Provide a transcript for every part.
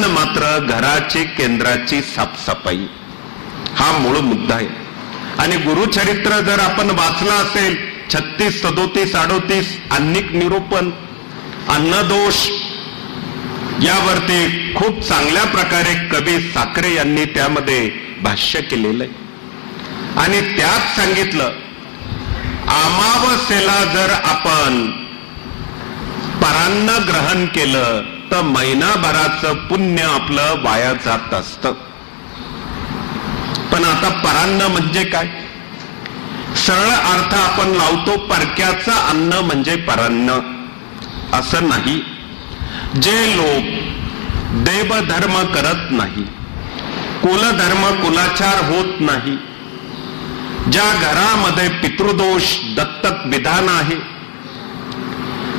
पण मात्र घराची केंद्राची साफसफाई हा मूळ मुद्दा आहे. आणि गुरुचरित्र जर आपण वाचला असेल 36, 37, 38 अन्निक निरूपण, अन्नदोष यावरती खूप चांगल्या प्रकारे कवी साखरे यांनी त्यामध्ये भाष्य केलेलं आहे. आणि त्यात सांगितलं अमावस्येला जर आपण परान्न ग्रहण केलं तर महिनाभराचं पुण्य आपलं वाया जात असतं. पण आता परान्न म्हणजे काय? सरळ अर्थ आपण लावतो परक्याचं अन्न म्हणजे परान्न, असं नाही. जे लोक देवधर्म करत नाही, कुलधर्म कुलाचार होत नाही, ज्या घरामध्ये पितृदोष दत्तक विधान आहे,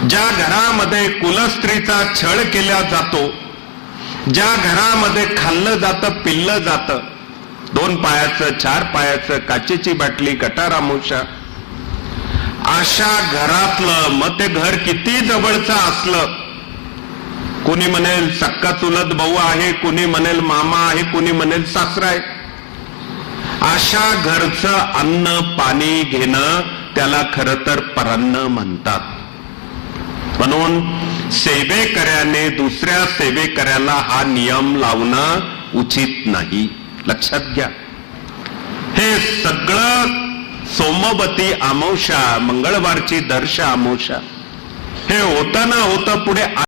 ज्या घरामध्ये कुलस्त्रीचा छळ केला जातो, ज्या घरामध्ये खाल्लं जातं पिल्लं जातं, 2 पायाचं 4 पायाचं काचेची बाटली गटारामोशा, अशा घरातलं मग ते घर किती जवळचं असलं, कोणी म्हणेल सक्का चुलत भाऊ आहे, कोणी म्हणेल मामा आहे, कोणी म्हणेल सासरा आहे, अशा घरचं अन्न पाणी घेणं त्याला खरं तर परान्न म्हणतात. म्हणून सेवेकऱ्याने दुसऱ्या सेवेकऱ्याला हा नियम लावणं उचित नाही. लक्षात घ्या. हे सगळं सोमवती अमावस्या, मंगळवारची दर्श अमावस्या हे होतं ना होतं पुढे